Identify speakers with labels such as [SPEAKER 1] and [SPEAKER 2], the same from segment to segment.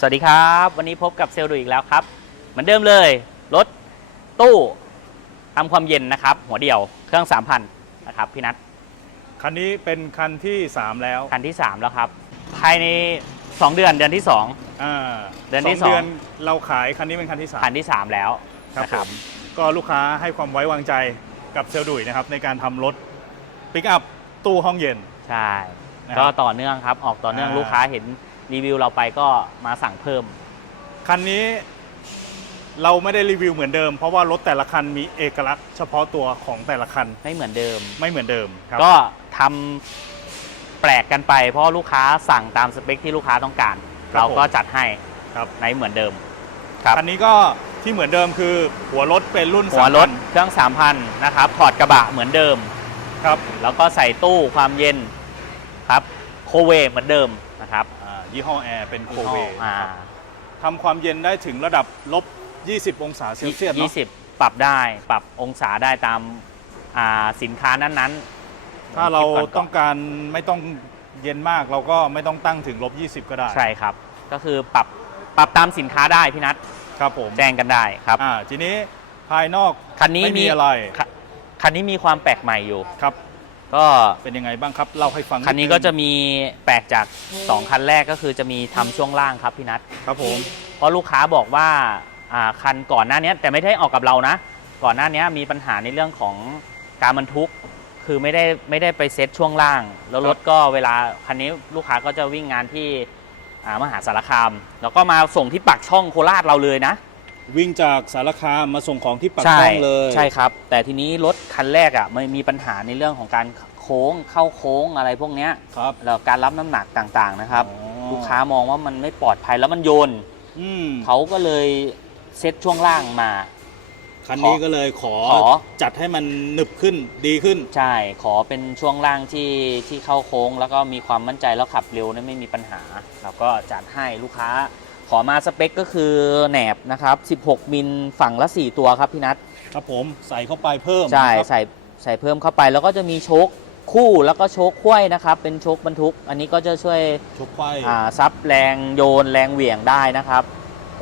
[SPEAKER 1] สวัสดีครับ วันนี้พบกับเซลล์ดูอีกแล้วครับ เหมือนเดิมเลย รถตู้ทำความเย็นนะครับ หัวเดียวเครื่อง 3,000 นะครับพี่นัท
[SPEAKER 2] คันนี้เป็นคันที่ 3 แล้ว
[SPEAKER 1] คันที่ 3 แล้วครับ ภายใน 2 เดือนเดือนที่
[SPEAKER 2] อ่า
[SPEAKER 1] เดือนที่
[SPEAKER 2] ส
[SPEAKER 1] สอง
[SPEAKER 2] เดือนเราขายคันนี้เป็นคันที่
[SPEAKER 1] 2คันที่ 3 แล้ว
[SPEAKER 2] 3ครับ
[SPEAKER 1] นะ
[SPEAKER 2] ผมก็ลูกค้าให้ความไว้วางใจกับเซลล์ดุยนะครับในการทำรถปิกอัพตู้ห้องเย็น
[SPEAKER 1] ใช่
[SPEAKER 2] นะครับ
[SPEAKER 1] ก็ต่อเนื่องครับ ออกต่อเนื่อง
[SPEAKER 2] อ่า
[SPEAKER 1] ลูกค้าเห็น รีวิวเราไปก็มาสั่งเพิ่ม
[SPEAKER 2] คันนี้เราไม่ได้รีวิวเหมือนเดิม เพราะว่ารถแต่ละคันมีเอกลักษณ์เฉพาะตัวของแต่ละคัน
[SPEAKER 1] ไม่เหมือนเดิม
[SPEAKER 2] ไม่เหมือนเดิมครับ
[SPEAKER 1] ก็ทำแปลกกันไป เพราะลูกค้าสั่งตามสเปคที่ลูกค้าต้องการ
[SPEAKER 2] ครับ
[SPEAKER 1] เราก็
[SPEAKER 2] ผม
[SPEAKER 1] จัดให้
[SPEAKER 2] ครับ
[SPEAKER 1] ในเหมือนเดิม ครับ
[SPEAKER 2] คันนี้ก็ที่เหมือนเดิมคือหัวรถเป็นรุ่น
[SPEAKER 1] หัวรถ
[SPEAKER 2] 3,000
[SPEAKER 1] เครื่อง 3,000 นะครับถอดกระบะเหมือนเดิม
[SPEAKER 2] ครับ
[SPEAKER 1] แล้วก็ใส่ตู้ความเย็นครับโคเวเหมือนเดิมนะครับ
[SPEAKER 2] อ่า ยี่ห้อแอร์เป็นโคเว
[SPEAKER 1] อ่า
[SPEAKER 2] ทำความเย็นได้ถึงระดับลบ 20 องศาเซลเซียสเน
[SPEAKER 1] ยี่
[SPEAKER 2] อะ
[SPEAKER 1] สิบปรับได้ปรับองศาได้ตามอ่าสินค้านั้นๆ
[SPEAKER 2] ถ้าเรา
[SPEAKER 1] คลิปก่นๆ
[SPEAKER 2] ต้องการไม่ต้องเย็นมากเราก็ไม่ต้องตั้งถึงลบ 20 ก็ได้
[SPEAKER 1] ใช่ครับ ก็คือปรับปรับตามสินค้าได้พี่นัท
[SPEAKER 2] ครับผม
[SPEAKER 1] แจ้งกันได้ครับ
[SPEAKER 2] อ่าทีนี้ภายนอก
[SPEAKER 1] คันนี้
[SPEAKER 2] ไม่
[SPEAKER 1] มี
[SPEAKER 2] มีอะไร
[SPEAKER 1] คันคันนี้มีความแปลกใหม่อยู่
[SPEAKER 2] ครับ
[SPEAKER 1] ก็
[SPEAKER 2] เป็นยังไงบ้างครับเล่าให้ฟัง
[SPEAKER 1] คันนี้
[SPEAKER 2] ดง
[SPEAKER 1] ก็จะมีแปลกจาก 2 คันแรกก็คือจะมีทำช่วงล่างครับพี่นัท
[SPEAKER 2] ครับผม
[SPEAKER 1] เพราะลูกค้าบอกว่าอ่าคันก่อนหน้านี้แต่ไม่ได้ออกกับเรานะ ก่อนหน้านี้มีปัญหาในเรื่องของการบรรทุก คือไม่ได้ไม่ได้ไปเซ็ตช่วงล่าง แล้วรถก็เวลาคันนี้ลูกค้าก็จะวิ่งงานที่อ่ามหาสารคาม แล้วก็มาส่งที่ปากช่องโคราชเราเลยนะ
[SPEAKER 2] วิ่งจากสารคามมาส่งของที่ปาก
[SPEAKER 1] ใช่
[SPEAKER 2] ช่องเลย
[SPEAKER 1] ใช่ครับ แต่ทีนี้รถคันแรกอะมันมีปัญหาในเรื่องของการโค้งเข้าโค้งอะไรพวกเนี้ย
[SPEAKER 2] ครับ
[SPEAKER 1] แล้วการรับน้ำหนักต่างๆนะครับ
[SPEAKER 2] อ๋อ
[SPEAKER 1] ลูกค้ามองว่ามันไม่ปลอดภัยแล้วมันโยน
[SPEAKER 2] อืม
[SPEAKER 1] เขาก็เลยเซ็ตช่วงล่างมา
[SPEAKER 2] คันนี้ก็เลยขอ
[SPEAKER 1] ขอ
[SPEAKER 2] จัดให้มันหนึบขึ้นดีขึ้น
[SPEAKER 1] ใช่ขอเป็นช่วงล่างที่ที่เข้าโค้ง แล้วก็มีความมั่นใจแล้วขับเร็วนั้นไม่มีปัญหาเราก็จัดให้ลูกค้า ขอมาสเปคก็คือแหนบนะครับ 16 มิลฝั่งละ 4 ตัวครับพี่นัท
[SPEAKER 2] ครับผมใส่เข้าไปเพิ่ม
[SPEAKER 1] ใช่
[SPEAKER 2] นะครับ
[SPEAKER 1] ใส่ใส่เพิ่มเข้าไปแล้วก็จะมีโชคคู่แล้วก็โชคคุ้ยนะครับ เป็นโชคบรรทุก อันนี้ก็จะช่วย
[SPEAKER 2] ชุบไฟ
[SPEAKER 1] อ่าซับแรงโยนแรงเหวี่ยงได้นะครับ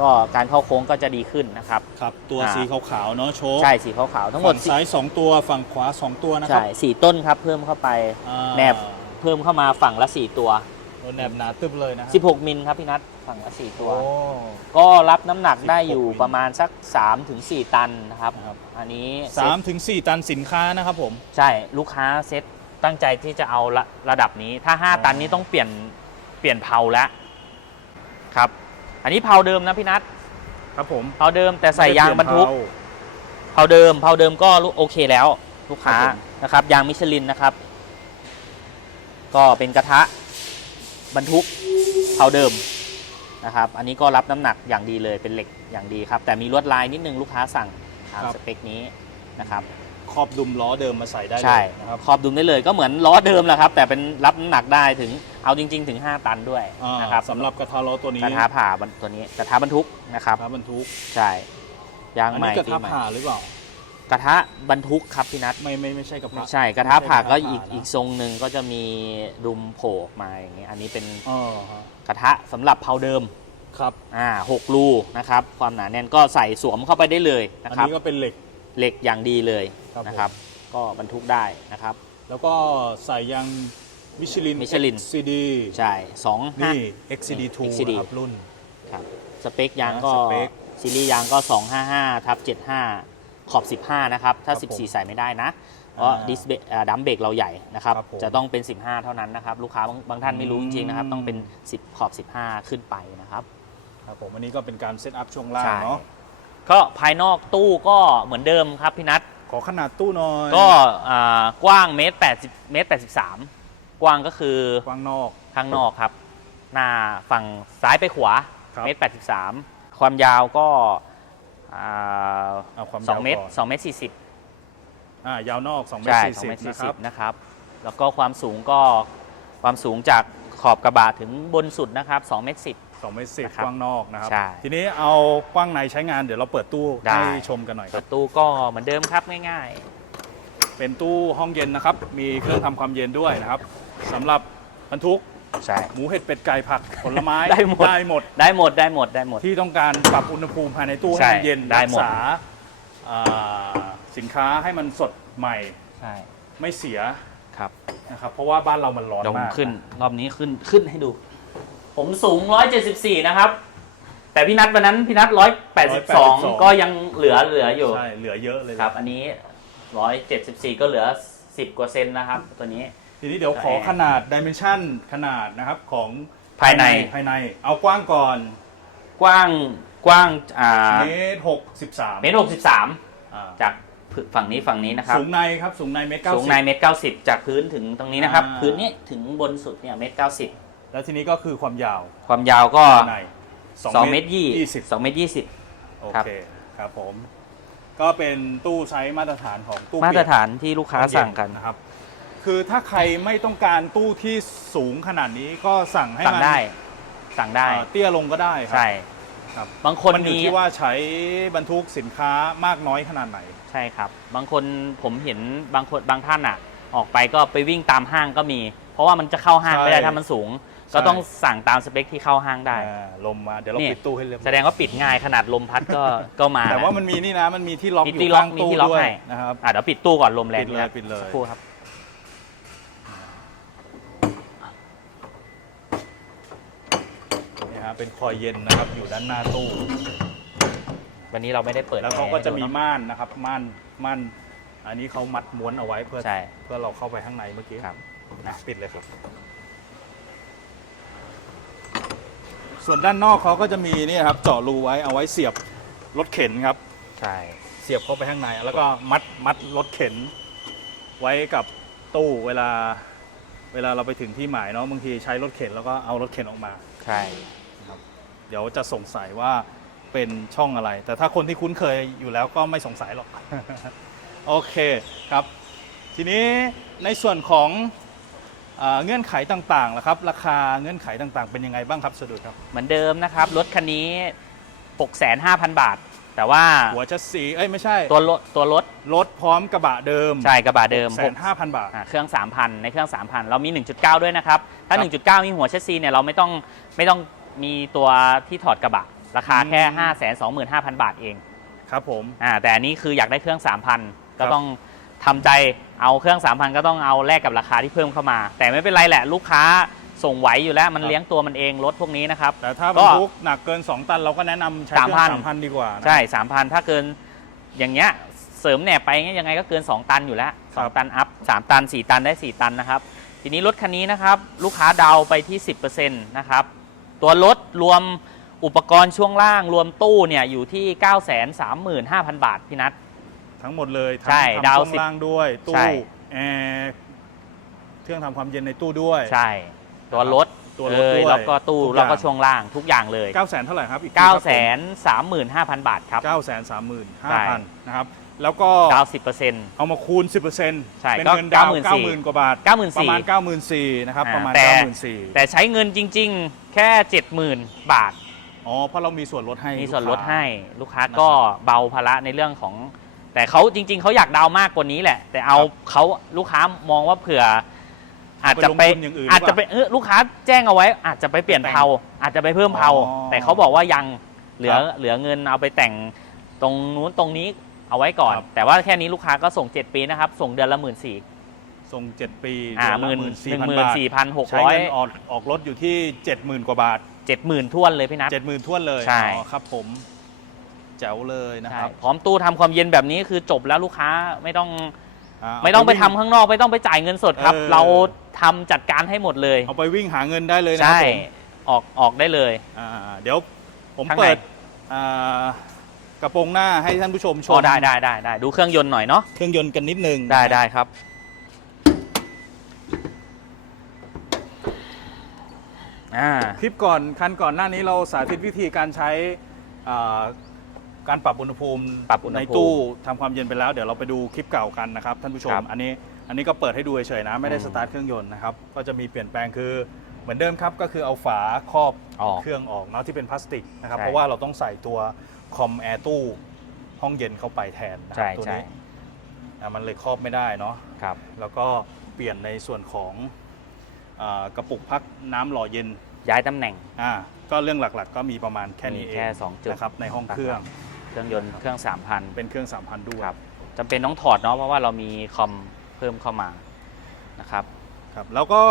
[SPEAKER 1] ก็การเข้าโค้งก็จะดีขึ้นนะครับ
[SPEAKER 2] ครับ ตัว
[SPEAKER 1] อ่า
[SPEAKER 2] สีขาวๆเนาะโชว์
[SPEAKER 1] ใช่สีขาวๆทั้งหมด
[SPEAKER 2] ฝั่ซ้าย 2 ตัวฝั่งขวา 2 ตัวนะครั
[SPEAKER 1] ใช่สี่ต้นครับเพิ่มเข้าไป
[SPEAKER 2] อ่า
[SPEAKER 1] แนบ เพิ่มเข้ามาฝั่งละ 4 ตัว
[SPEAKER 2] โอ้แนบหนาตึบเลยนะฮะ
[SPEAKER 1] 16 มิลครับพี่นัทฝั่งละ4ตัว
[SPEAKER 2] โอ้
[SPEAKER 1] ก็รับน้ำหนักได้อยู่
[SPEAKER 2] 16มิล
[SPEAKER 1] ประมาณสัก 3-4 ตันนะครับ
[SPEAKER 2] นะครับ
[SPEAKER 1] อันนี้
[SPEAKER 2] สาม
[SPEAKER 1] เซ็ต
[SPEAKER 2] ถึงสี่ตันสินค้านะครับผม
[SPEAKER 1] ใช่ลูกค้าเซ็ตตั้งใจที่จะเอาระระดับนี้ ถ้า
[SPEAKER 2] อ๋อ
[SPEAKER 1] 5ตันนี้ต้องเปลี่ยนเปลี่ยนเผาแล้วครับ อันนี้เผาเดิมนะพี่นัท
[SPEAKER 2] ครับผม
[SPEAKER 1] เผาเดิมแต่ใส่ยางบรรทุก
[SPEAKER 2] ไม่ได้เปลี่ยน
[SPEAKER 1] เผาเดิมเผาเดิมก็โอเคแล้ว ลูกค้า
[SPEAKER 2] ครับผม
[SPEAKER 1] นะครับ ยางมิชลินนะครับ ก็เป็นกระทะ บรรทุกเผาเดิมนะครับ อันนี้ก็รับน้ำหนักอย่างดีเลยเป็นเหล็กอย่างดีครับ แต่มีลวดลายนิดนึงลูกค้าสั่งตามสเปคนี้นะครับ
[SPEAKER 2] เผาขอบดุมล้อเดิมมาใส่ได้เลย
[SPEAKER 1] ใช่
[SPEAKER 2] นะครับ
[SPEAKER 1] ขอบดุมได้เลยก็เหมือนล้อเดิมแหละครับ แต่เป็นรับน้ำหนักได้ถึงเอาจริง ๆ ถึง 5 ตันด้วย
[SPEAKER 2] อ่า
[SPEAKER 1] นะครับ
[SPEAKER 2] สำหรับกระทะล้อตัวนี้
[SPEAKER 1] กระทะผ่าบรรตัวนี้กระทะบรรทุกนะครับ
[SPEAKER 2] กระทะบรรทุก
[SPEAKER 1] ใช่ยาง
[SPEAKER 2] อัน
[SPEAKER 1] ใหม่
[SPEAKER 2] นี้กระ
[SPEAKER 1] ปี
[SPEAKER 2] ทะ
[SPEAKER 1] ใหม่
[SPEAKER 2] ผ่าหรือเปล่า
[SPEAKER 1] กระทะบรรทุกครับพี่นัท
[SPEAKER 2] ไม่ไม่ไม่ใช่กระทะ
[SPEAKER 1] ไม่ใช่กระทะผ่าก็อีก
[SPEAKER 2] ไม่ใช่กระทะผ่านะ
[SPEAKER 1] อีกทรงหนึ่งก็จะมีดุมโผล่ออกมาอย่างเงี้ยอันนี้เป็น
[SPEAKER 2] อ๋อฮะ
[SPEAKER 1] กระทะสำหรับเผาเดิม
[SPEAKER 2] ครับ
[SPEAKER 1] อ่าหกรูนะครับ ความหนาแน่นก็ใส่สวมเข้าไปได้เลยนะ
[SPEAKER 2] อัน
[SPEAKER 1] ครับ
[SPEAKER 2] นี้ก็เป็นเหล็ก
[SPEAKER 1] เหล็กอย่างดีเลย
[SPEAKER 2] ครับผม
[SPEAKER 1] นะครับ ก็บรรทุกได้นะครับ
[SPEAKER 2] แล้วก็ใส่ยางมิชลิน
[SPEAKER 1] Michelin
[SPEAKER 2] XCD
[SPEAKER 1] ใช่สองห้า
[SPEAKER 2] นี่ XCD2
[SPEAKER 1] XCD
[SPEAKER 2] นะครับรุ่น
[SPEAKER 1] ครับ สเปคยางก็
[SPEAKER 2] สเปค
[SPEAKER 1] ซีรีส์ยางก็ 255ทับ75 ขอบ 15 นะครับ ถ้า
[SPEAKER 2] ครับผม
[SPEAKER 1] 14 ใส่ไม่ได้นะ เพราะ
[SPEAKER 2] อ่า
[SPEAKER 1] ดิสเบดัมเบรกเราใหญ่นะครับ
[SPEAKER 2] ครับผม
[SPEAKER 1] จะต้องเป็น 15 เท่านั้นนะครับ ลูกค้าบางบางท่านไม่รู้จริงๆนะครับ
[SPEAKER 2] อืม
[SPEAKER 1] ต้องเป็น 10 ขอบ 15 ขึ้นไปนะครับ
[SPEAKER 2] ครับผมอันนี้ก็เป็นการเซตอัพช่วงล่าง
[SPEAKER 1] ใช่
[SPEAKER 2] เนาะ
[SPEAKER 1] ก็ภายนอกตู้ก็เหมือนเดิมครับพี่นัท
[SPEAKER 2] ขอขนาดตู้หน่อย
[SPEAKER 1] ก็อ่ากว้างเมตร80เมตร83 กว้างก็คือก
[SPEAKER 2] ว้างนอก
[SPEAKER 1] ข้างนอกครับ หน้าฝั่งซ้ายไปขวา
[SPEAKER 2] ครับ
[SPEAKER 1] เมตร83 ความยาวก็อ่า
[SPEAKER 2] เอา ความ
[SPEAKER 1] สอง
[SPEAKER 2] ยาว
[SPEAKER 1] เมตร
[SPEAKER 2] ก่อน
[SPEAKER 1] สองเมตรสี่สิบ
[SPEAKER 2] อ่ายาวนอก2เมต
[SPEAKER 1] ใช่
[SPEAKER 2] ร
[SPEAKER 1] สองเมตร
[SPEAKER 2] 40
[SPEAKER 1] สี่
[SPEAKER 2] นะค
[SPEAKER 1] สิ
[SPEAKER 2] รั
[SPEAKER 1] บบนะครับ แล้วก็ความสูงก็ความสูงจากขอบกระบะถึงบนสุดนะครับสองเมตรสิบ
[SPEAKER 2] 2เมตร
[SPEAKER 1] นะครั
[SPEAKER 2] 10
[SPEAKER 1] บ
[SPEAKER 2] กว้างนอกนะครับ
[SPEAKER 1] ใช่
[SPEAKER 2] ทีนี้เอากว้างในใช้งานเดี๋ยวเราเปิดตู้
[SPEAKER 1] ได้
[SPEAKER 2] ให้ชมกันหน่อยค
[SPEAKER 1] เปิ
[SPEAKER 2] รับ
[SPEAKER 1] ดตู้ก็เหมือนเดิมครับง่าย
[SPEAKER 2] เป็นตู้ห้องเย็นนะครับ มีเครื่องทำความเย็นด้วยนะครับสำหรับบรรทุก
[SPEAKER 1] ใช่
[SPEAKER 2] หมูเห็ดเป็ดไก่ผักผลไม้
[SPEAKER 1] ได้หมด
[SPEAKER 2] ได้หมด
[SPEAKER 1] ได้หมดได้หมดได้หมด
[SPEAKER 2] ที่ต้องการปรับอุณหภูมิภายในตู้
[SPEAKER 1] ใช่
[SPEAKER 2] ให้มันเย็น
[SPEAKER 1] ได้
[SPEAKER 2] รั
[SPEAKER 1] หมด
[SPEAKER 2] ษา อ่าสินค้าให้มันสดใหม่
[SPEAKER 1] ใช่
[SPEAKER 2] ไม่เสีย
[SPEAKER 1] ครับ
[SPEAKER 2] นะครับ เพราะว่าบ้านเรามันร้อน
[SPEAKER 1] เดี๋ยวผม
[SPEAKER 2] มาก
[SPEAKER 1] ขึ้น รอบนี้ขึ้นขึ้นให้ดู ผมสูง 174 นะครับ แต่พี่นัทวันนั้นพี่นัท182 ก็ยังเหลือเหลืออยู่
[SPEAKER 2] ใช่เหลือเยอะเลย
[SPEAKER 1] ครับ อันนี้ 174 ก็เหลือ 10 กว่าเซนนะครับ ตัวนี้
[SPEAKER 2] ทีนี้เดี๋ยวขอ
[SPEAKER 1] ใช่
[SPEAKER 2] ขนาดดิเมนชันขนาดนะครับของ
[SPEAKER 1] ภายใน
[SPEAKER 2] ภายใน เอากว้างก่อน
[SPEAKER 1] กว้าง กว้างอ่า
[SPEAKER 2] เมตรหกสิบสาม
[SPEAKER 1] เมตร63จากฝั่งนี้ฝั่งนี้นะครับ
[SPEAKER 2] สูงในครับสูงในเมตรเก้า
[SPEAKER 1] สูง
[SPEAKER 2] สิบ
[SPEAKER 1] ในเมตรเก้าสิบจากพื้นถึงตรงนี้นะครับ
[SPEAKER 2] อ่า
[SPEAKER 1] พื้นนี้ถึงบนสุดเนี่ยเมตรเก้าสิบ
[SPEAKER 2] แล้วทีนี้ก็คือความยาว
[SPEAKER 1] ความยาวก็
[SPEAKER 2] ใน
[SPEAKER 1] สองเมตรยี่
[SPEAKER 2] ยี่สิบ
[SPEAKER 1] สองเมตรยี่สิบ
[SPEAKER 2] โอ
[SPEAKER 1] ครับ
[SPEAKER 2] เคครับผม ก็เป็นตู้ไซส์มาตรฐานของตู้
[SPEAKER 1] มาตร
[SPEAKER 2] เปลี่ยน
[SPEAKER 1] ฐานที่ลูกค้าสั่งกัน
[SPEAKER 2] นะครับ คือถ้าใครไม่ต้องการตู้ที่สูงขนาดนี้ก็สั่งให้
[SPEAKER 1] สั่ง
[SPEAKER 2] มัน
[SPEAKER 1] ได้ สั่งได้
[SPEAKER 2] เอ่อเตี้ยลงก็ได้ครั
[SPEAKER 1] ใช่
[SPEAKER 2] ครับ
[SPEAKER 1] บางคน
[SPEAKER 2] มันอยู่
[SPEAKER 1] มี
[SPEAKER 2] ที่ว่าใช้บรรทุกสินค้ามากน้อยขนาดไหน
[SPEAKER 1] ใช่ครับ บางคนผมเห็นบางคนบางท่านอะ ออกไปก็ไปวิ่งตามห้างก็มี เพราะว่ามันจะเข้าห้างไม่ได้
[SPEAKER 2] ใช่
[SPEAKER 1] ถ้ามันสูง ก็ต้องสั่งตามสเปคที่เข้าห้างได้
[SPEAKER 2] อ่าลมมาเดี๋ยวเรา
[SPEAKER 1] นี่
[SPEAKER 2] ปิดตู้ให้เรียบร้อย
[SPEAKER 1] แสดงว่าปิดง่ายขนาดลมพัดก็ ก็มา
[SPEAKER 2] แต่ว่า
[SPEAKER 1] นะ
[SPEAKER 2] มันมีนี่นะ มันมีที่ล็อก
[SPEAKER 1] มี
[SPEAKER 2] อ
[SPEAKER 1] ที่
[SPEAKER 2] ยู่
[SPEAKER 1] ล็อก
[SPEAKER 2] ข้าง
[SPEAKER 1] มี
[SPEAKER 2] ตู้
[SPEAKER 1] ที่ล็อก
[SPEAKER 2] ด้วย
[SPEAKER 1] ให้
[SPEAKER 2] นะครับ
[SPEAKER 1] อะเดี๋ยวปิดตู้ก่อนลมแรง
[SPEAKER 2] ปิดเลย
[SPEAKER 1] นะครับ
[SPEAKER 2] ปิดเลย
[SPEAKER 1] สักครู่ครับ
[SPEAKER 2] นี่ฮะ เป็นคอยเย็นนะครับ อยู่ด้านหน้าตู้
[SPEAKER 1] วันนี้เราไม่ได้เปิด
[SPEAKER 2] แล้วเขา
[SPEAKER 1] ร์
[SPEAKER 2] ก็จะ
[SPEAKER 1] ให้
[SPEAKER 2] มี
[SPEAKER 1] ดูเนอ
[SPEAKER 2] ม่านนะครับ ม่านม่าน อันนี้เขามัดม้วนเอาไว้เพื่อ
[SPEAKER 1] ใช่
[SPEAKER 2] เพื่อเราเข้าไปข้างในเมื่อกี้
[SPEAKER 1] ครับ
[SPEAKER 2] นะปิดเลยครับ ส่วนด้านนอกเขาก็จะมีนี่ครับเจาะรูไว้เอาไว้เสียบรถเข็นครับ
[SPEAKER 1] ใช่
[SPEAKER 2] เสียบเข้าไปข้างใน แล้วก็มัดมัดรถเข็น ไว้กับตู้เวลา เวลาเราไปถึงที่หมายเนาะบางทีใช้รถเข็นแล้วก็เอารถเข็นออกมา
[SPEAKER 1] ใช่
[SPEAKER 2] เดี๋ยวจะสงสัยว่าเป็นช่องอะไร แต่ถ้าคนที่คุ้นเคยอยู่แล้วก็ไม่สงสัยหรอก โอเคครับ ทีนี้ในส่วนของเออเงื่อนไขต่างๆล่ะครับ ราคาเงื่อนไขต่างๆ เป็นยังไงบ้างครับสะดุดครับ
[SPEAKER 1] เหมือนเดิมนะครับ รถคันนี้ 6,500บาท แต่ว่า
[SPEAKER 2] หัวชัสซีเอ้ยไม่ใช่
[SPEAKER 1] ตัวรถตัวรถ
[SPEAKER 2] รถพร้อมกระบะเดิม
[SPEAKER 1] ใช่กระบะเดิม
[SPEAKER 2] แสนห้าพันบาท
[SPEAKER 1] อ่าเครื่อง 3,000 ในเครื่อง 3,000 เรามี 1.9 ด้วยนะครับ ถ้า
[SPEAKER 2] ครับ
[SPEAKER 1] 1.9 มีหัวแชสซีเนี่ยเราไม่ต้องไม่ต้อง มีตัวที่ถอดกระบะ ราคาแค่
[SPEAKER 2] อืม
[SPEAKER 1] 525,000 บาทเอง
[SPEAKER 2] ครับผม
[SPEAKER 1] อ่าแต่อันนี้คืออยากได้เครื่อง 3,000 ก็
[SPEAKER 2] ครับ
[SPEAKER 1] ต้องทำใจเอาเครื่อง 3,000 ก็ต้องเอาแลกกับราคาที่เพิ่มเข้ามา แต่ไม่เป็นไรแหละลูกค้าส่งไหวอยู่แล้วมันเลี้ยงตัวมันเองรถพวกนี้นะครับ
[SPEAKER 2] แต่ถ้าบ
[SPEAKER 1] ก็
[SPEAKER 2] รรทุกหนักเกิน 2 ตันเราก็แนะนำใช้เครื่อง
[SPEAKER 1] 3,000
[SPEAKER 2] สามพันดีกว่านะ
[SPEAKER 1] ใช่ 3,000 ถ้าเกินอย่างเงี้ยเสริมแหนบไปเงี้ยยังไงก็เกิน 2 ตันอยู่แล้ว
[SPEAKER 2] ครับ
[SPEAKER 1] 2 ตันอัพ 3 ตัน 4 ตันได้ 4 ตันนะครับ ทีนี้รถคันนี้นะครับ ลูกค้าเดาวไปที่ 10%นะครับ ตัวรถรวมอุปกรณ์ช่วงล่างรวมตู้เนี่ยอยู่ที่ 935,000 บาทพี่นัท
[SPEAKER 2] ทั้งหมดเลยทั้ง
[SPEAKER 1] ใช่
[SPEAKER 2] ทำ
[SPEAKER 1] ดาว
[SPEAKER 2] ช่วง
[SPEAKER 1] สิบ
[SPEAKER 2] ล่างด้วย ตู้
[SPEAKER 1] ใช่
[SPEAKER 2] แอร์เครื่องทำความเย็นในตู้ด้วย
[SPEAKER 1] ใช่ ตัวรถ
[SPEAKER 2] ตัวรถ
[SPEAKER 1] เอ่ย
[SPEAKER 2] ด้วย
[SPEAKER 1] แล้วก็ตู้
[SPEAKER 2] ทุกอย่าง
[SPEAKER 1] แล้วก็ช่วงล่างทุกอย่างเลย
[SPEAKER 2] 9 0 0 0 0 เท่าไหร่ครับอีก
[SPEAKER 1] 935,000 บาทครับ
[SPEAKER 2] 9 3 5 0 0
[SPEAKER 1] ใช่
[SPEAKER 2] 0นะครับ แล้วก็
[SPEAKER 1] 90%
[SPEAKER 2] เอามาคูณ 10%
[SPEAKER 1] ใช่
[SPEAKER 2] เป็น
[SPEAKER 1] ก็
[SPEAKER 2] เงินดาวน์
[SPEAKER 1] 94,000
[SPEAKER 2] 90,000กว่าบาท
[SPEAKER 1] 94,000
[SPEAKER 2] ประมาณ 94,000นะครับ
[SPEAKER 1] อ่า
[SPEAKER 2] ประมาณ
[SPEAKER 1] แต่
[SPEAKER 2] 94,000
[SPEAKER 1] แต่ใช้เงินจริง ๆ แค่70,000บาท
[SPEAKER 2] อ๋อเพราะเรามีส่วนลดให้
[SPEAKER 1] มีส่วนลด
[SPEAKER 2] กค้า
[SPEAKER 1] ให้ลูกค้า
[SPEAKER 2] นะครับ
[SPEAKER 1] ก็เบาภาระในเรื่องของ แต่เขาจริง ๆเขาอยากดาวน์มากกว่านี้แหละ แต่เอา
[SPEAKER 2] ครับ
[SPEAKER 1] เขาลูกค้ามองว่าเผื่อ อาจจะไป
[SPEAKER 2] เอาไปลงทุนอย่างอื่น
[SPEAKER 1] อาจจะ
[SPEAKER 2] หรือ
[SPEAKER 1] ไป
[SPEAKER 2] เปล่า
[SPEAKER 1] เออลูกค้าแจ้งเอาไว้ อาจจะไปเปลี่ยน
[SPEAKER 2] แต่ง
[SPEAKER 1] เผาอาจจะไปเพิ่มเผา
[SPEAKER 2] อ๋อ
[SPEAKER 1] แต่เขาบอกว่ายังเหลือ
[SPEAKER 2] ครับ
[SPEAKER 1] เหลือเงินเอาไปแต่งตรงนู้นตรงนี้ เอาไว้ก่อน
[SPEAKER 2] ครับ
[SPEAKER 1] แต่ว่าแค่นี้ลูกค้าก็ส่ง 7 ปีนะครับ ส่งเดือนละหมื่นสี่
[SPEAKER 2] ส่ง 7 ปี
[SPEAKER 1] อ่า
[SPEAKER 2] เดื
[SPEAKER 1] หมื่
[SPEAKER 2] อนน
[SPEAKER 1] ห
[SPEAKER 2] ละ
[SPEAKER 1] นึ่ง
[SPEAKER 2] 14,000
[SPEAKER 1] หมื่น
[SPEAKER 2] บาท
[SPEAKER 1] สี่พันหก
[SPEAKER 2] ใช้
[SPEAKER 1] ร้อย
[SPEAKER 2] เงินออกออกรถอยู่ที่ 70,000 กว่าบาท
[SPEAKER 1] เจ็ดหมื่นทวนเลยพี่นัท
[SPEAKER 2] 70,000ท้วนเลย
[SPEAKER 1] ใช่
[SPEAKER 2] อ๋อครับผมแจ๋วเลยนะ
[SPEAKER 1] ใช่
[SPEAKER 2] ครับ
[SPEAKER 1] พร้อมตู้ทำความเย็นแบบนี้คือจบแล้วลูกค้าไม่ต้องาไม่ต้องไป
[SPEAKER 2] เา
[SPEAKER 1] ทำข้างนอกไม่ต้องไปจ่ายเงินสดครับ
[SPEAKER 2] เออ
[SPEAKER 1] เราทำจัดการให้หมดเลย
[SPEAKER 2] เอาไปวิ่งหาเงินได้เลยนะค
[SPEAKER 1] ใช่
[SPEAKER 2] รับผม
[SPEAKER 1] ออกออกได้เลย
[SPEAKER 2] อ่าเดี๋ยวผม
[SPEAKER 1] ข้างใน
[SPEAKER 2] เปิดอ่า กระโปรงหน้าให้ท่านผู้ชมช
[SPEAKER 1] อ๋อ
[SPEAKER 2] ม
[SPEAKER 1] ได้ได้ได้ได้ดูเครื่องยนต์หน่อยเนาะ
[SPEAKER 2] เครื่องยนต์กันนิดนึง
[SPEAKER 1] ได้ได้ครับ อ่า
[SPEAKER 2] คลิปก่อนคันก่อนหน้านี้เราสาธิตวิธีการใช้อ่าการปรับอุณหภูมิ
[SPEAKER 1] ปรับอุณหภูมิ
[SPEAKER 2] ในตู้ทำความเย็นไปแล้วเดี๋ยวเราไปดูคลิปเก่ากันนะครับท่านผู้ชม
[SPEAKER 1] ครับ
[SPEAKER 2] อันนี้อันนี้ก็เปิดให้ดูเฉยๆนะไม่ได้
[SPEAKER 1] อืม
[SPEAKER 2] สตาร์ทเครื่องยนต์นะครับก็จะมีเปลี่ยนแปลงคือ เหมือนเดิมครับก็คือเอาฝาครอบ
[SPEAKER 1] ออก
[SPEAKER 2] เครื่องออกเนาะที่เป็นพลาสติกนะครับ
[SPEAKER 1] ใช่
[SPEAKER 2] เพราะว่าเราต้องใส่ตัวคอมแอร์ตู้ห้องเย็นเข้าไปแทนนะครั
[SPEAKER 1] ใช่
[SPEAKER 2] ตัว
[SPEAKER 1] ใช่
[SPEAKER 2] นี้อะมันเลยครอบไม่ได้เนาะ
[SPEAKER 1] ครับ
[SPEAKER 2] แล้วก็เปลี่ยนในส่วนของเอ่อกระปุกพักน้ำหล่อเย็น
[SPEAKER 1] ย้ายตำแหน่ง
[SPEAKER 2] อ่าก็เรื่องหลักๆ ก็มีประมาณแค่นี้
[SPEAKER 1] มี
[SPEAKER 2] เอง
[SPEAKER 1] แค่สองจุด
[SPEAKER 2] นะครับในห้องเครื่อง
[SPEAKER 1] เครื่องยนต์เครื่อง 3,000
[SPEAKER 2] เป็นเครื่อง3,000ด้วย
[SPEAKER 1] ครับจำเป็นต้องถอดเนาะเพราะว่าเรามีคอมเพิ่มเข้ามานะครับ
[SPEAKER 2] ครับแล้วก็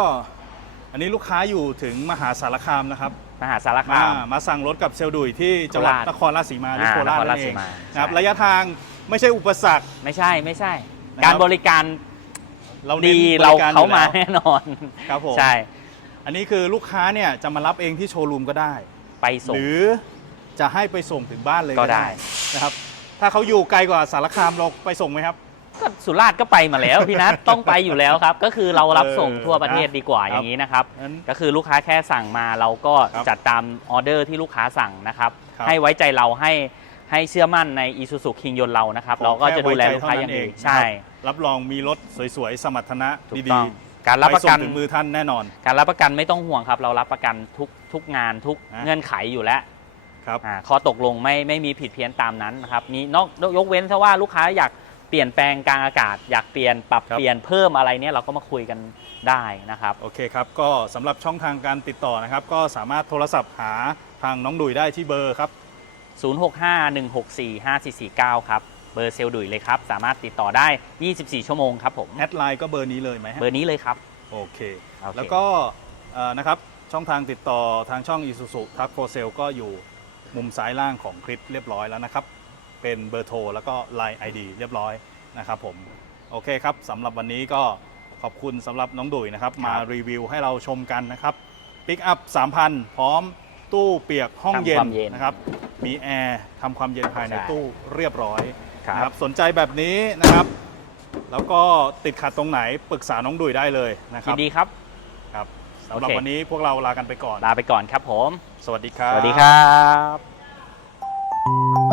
[SPEAKER 2] อันนี้ลูกค้าอยู่ถึงมหาสารคามนะครับ
[SPEAKER 1] มหาสาร
[SPEAKER 2] มา
[SPEAKER 1] คาม
[SPEAKER 2] มาสั่งรถกับเซลล์ดุยที่จังหวัด
[SPEAKER 1] โคราช
[SPEAKER 2] นครราชสีมาหรือ
[SPEAKER 1] อ่า
[SPEAKER 2] โคราช
[SPEAKER 1] นคร
[SPEAKER 2] นั่
[SPEAKER 1] ราช
[SPEAKER 2] นเอ
[SPEAKER 1] สี
[SPEAKER 2] ง
[SPEAKER 1] มา
[SPEAKER 2] นะครับ
[SPEAKER 1] ใช่
[SPEAKER 2] ระยะทางไม่ใช่อุปสรรค
[SPEAKER 1] ไม่ใช่ไม่ใช่
[SPEAKER 2] นะครับ
[SPEAKER 1] การบริการ
[SPEAKER 2] เราเน้น
[SPEAKER 1] ดี
[SPEAKER 2] บ
[SPEAKER 1] เรา
[SPEAKER 2] ก
[SPEAKER 1] เขามา
[SPEAKER 2] อยู่แล้ว
[SPEAKER 1] แน่นอน
[SPEAKER 2] ครับผม
[SPEAKER 1] ใช่
[SPEAKER 2] อันนี้คือลูกค้าเนี่ยจะมารับเองที่โชว์รูมก็ได้
[SPEAKER 1] ไปส่ง
[SPEAKER 2] หรือจะให้ไปส่งถึงบ้านเลย
[SPEAKER 1] ก็ได้
[SPEAKER 2] นะครับ ถ้าเขาอยู่ไกลกว่าสารคามเราไปส่งไหมครับ
[SPEAKER 1] ก็สุราษฎร์ก็ไปมาแล้วพี่นัทต้องไปอยู่แล้วครับ ก็คือเรารับส่ง
[SPEAKER 2] เออ
[SPEAKER 1] ทั่วประเทศดีกว่า
[SPEAKER 2] ครับ
[SPEAKER 1] อย่างนี้นะครับ
[SPEAKER 2] งั้น
[SPEAKER 1] ก็คือลูกค้าแค่สั่งมาเราก็
[SPEAKER 2] ครับ
[SPEAKER 1] จัดตามออเดอร์ที่ลูกค้าสั่งนะครับ
[SPEAKER 2] ครับ
[SPEAKER 1] ให้ไว้ใจเราให้ให้เชื่อมั่นในอีซูซูคิงยนเรานะครับ เราก็จะดูแลลูกค้าอย่างดี
[SPEAKER 2] แค่ไว้ใจเท่นั้น
[SPEAKER 1] ใช่
[SPEAKER 2] เองนะครับรับรองมีรถสวยๆ สมรรถนะ
[SPEAKER 1] ถูก
[SPEAKER 2] ดี
[SPEAKER 1] ต้อง
[SPEAKER 2] ๆ
[SPEAKER 1] การรับประกัน
[SPEAKER 2] ไปส่งถึงมือท่านแน่นอน
[SPEAKER 1] การรับประกันไม่ต้องห่วงครับ เรารับประกันทุกทุกงานทุก
[SPEAKER 2] อะ
[SPEAKER 1] เงื่อนไขอยู่แล้ว
[SPEAKER 2] ครับ
[SPEAKER 1] อ่าข้อตกลงไม่ไม่มีผิดเพี้ยนตามนั้นนะครับมีนอกยกเว้นถ้าว่าลูกค้าอยากเปลี่ยนแปลงกลางอากาศ อยากเปลี่ยนปรับ
[SPEAKER 2] ครับ
[SPEAKER 1] เปลี่ยนเพิ่มอะไรเนี่ยเราก็มาคุยกันได้นะครับ
[SPEAKER 2] โอเคครับ ก็สำหรับช่องทางการติดต่อนะครับ ก็สามารถโทรศัพท์หาทางน้องดุยได้ที่เบอร์ครับ
[SPEAKER 1] 0651645449 ครับ เบอร์เซลล์ดุยเลยครับ สามารถติดต่อได้ 24 ชั่วโมงครับผม
[SPEAKER 2] แอดไลน์ก็เบอร์นี้เลยไหมฮะ
[SPEAKER 1] เบอร์นี้เลยครับ
[SPEAKER 2] โอเค
[SPEAKER 1] โอเค
[SPEAKER 2] แล้วก็เอ่อนะครับช่องทางติดต่อทางช่อง Isuzu Truck for Sale ก็อยู่มุมซ้ายล่างของคลิปเรียบร้อยแล้วนะครับ เป็นเบอร์โทรแล้วก็ Line ID เรียบร้อยนะครับผม โอเคครับสำหรับวันนี้ก็ขอบคุณสำหรับน้องดุยนะครับ มารีวิวให้เราชมกันนะครับปิกอัพ3,000 พร้อมตู้เปียกห้องเย็น
[SPEAKER 1] ทำความเย็น
[SPEAKER 2] นะครับ มีแอร์ทำความเย็นภายใน
[SPEAKER 1] ใช่
[SPEAKER 2] ตู้เรียบร้อย
[SPEAKER 1] ครับ
[SPEAKER 2] นะครับสนใจแบบนี้นะครับ แล้วก็ติดขัดตรงไหนปรึกษาน้องดุยได้เลยนะค
[SPEAKER 1] ยิ
[SPEAKER 2] รับ
[SPEAKER 1] นดีครับ
[SPEAKER 2] ครับสำหรับ
[SPEAKER 1] โอเค
[SPEAKER 2] วันนี้พวกเราลากันไปก่อน
[SPEAKER 1] ลาไปก่อนครับผม
[SPEAKER 2] สวัสดีครับ
[SPEAKER 1] สวัสดีครับ